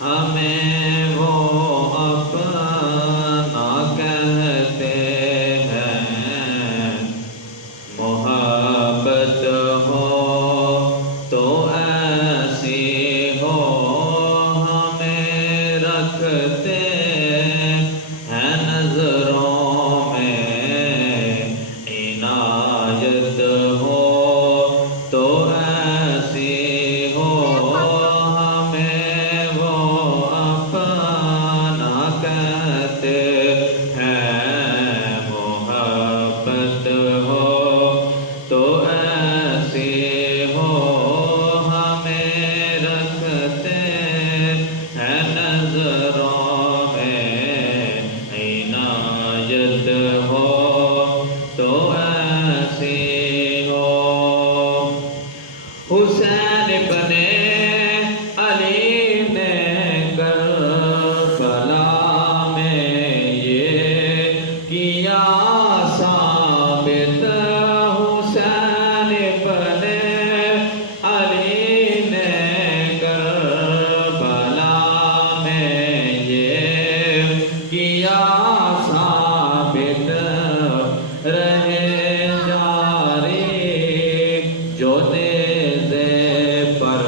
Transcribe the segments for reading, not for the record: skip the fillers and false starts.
ہمیں وہ اپنا کہتے ہیں، محبت ہو تو ایسی ہو، ہمیں رکھتے ہیں نظروں میں، عنایت ہو تو ایسی ہو، ہمیں وہ اپنا کہتے ہیں، محبت ہو تو ایسی ہو، ہمیں رکھتے ہیں نظروں میں، عنایت ہو تو ایسی ہو۔ حسین بنے علی نے کربلا میں یہ کیا ثابت، حسین بنے علی نے کربلا میں یہ کیا ثابت، رہے جاری جو نیزے پر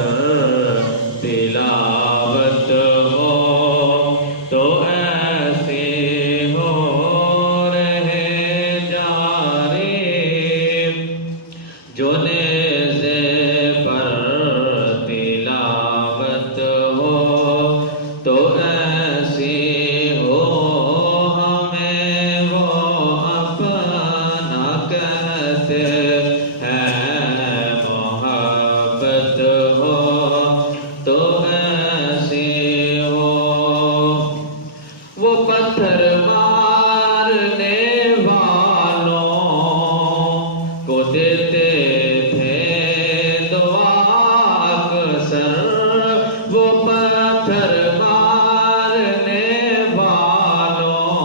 تلاوت ہو تو ایسی ہو، رہے جاری جو نیزے پر تلاوت ہو تو ایسی ہو، ہمیں وہ اپنا کہتے ہیں، محبت ہو تو ایسی ہو۔ وہ پتھر مارنے والوں کو دیتے تھے دعا اکثر، وہ پتھر مارنے والوں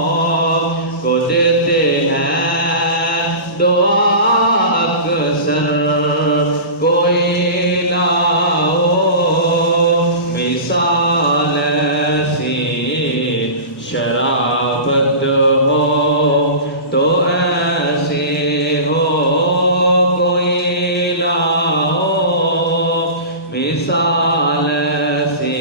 کو دیتے ہیں دعا اکثر، کوئی لاؤ مثال ایسی شرافت ہو تو ایسی ہو، کوئی لاؤ مثال ایسی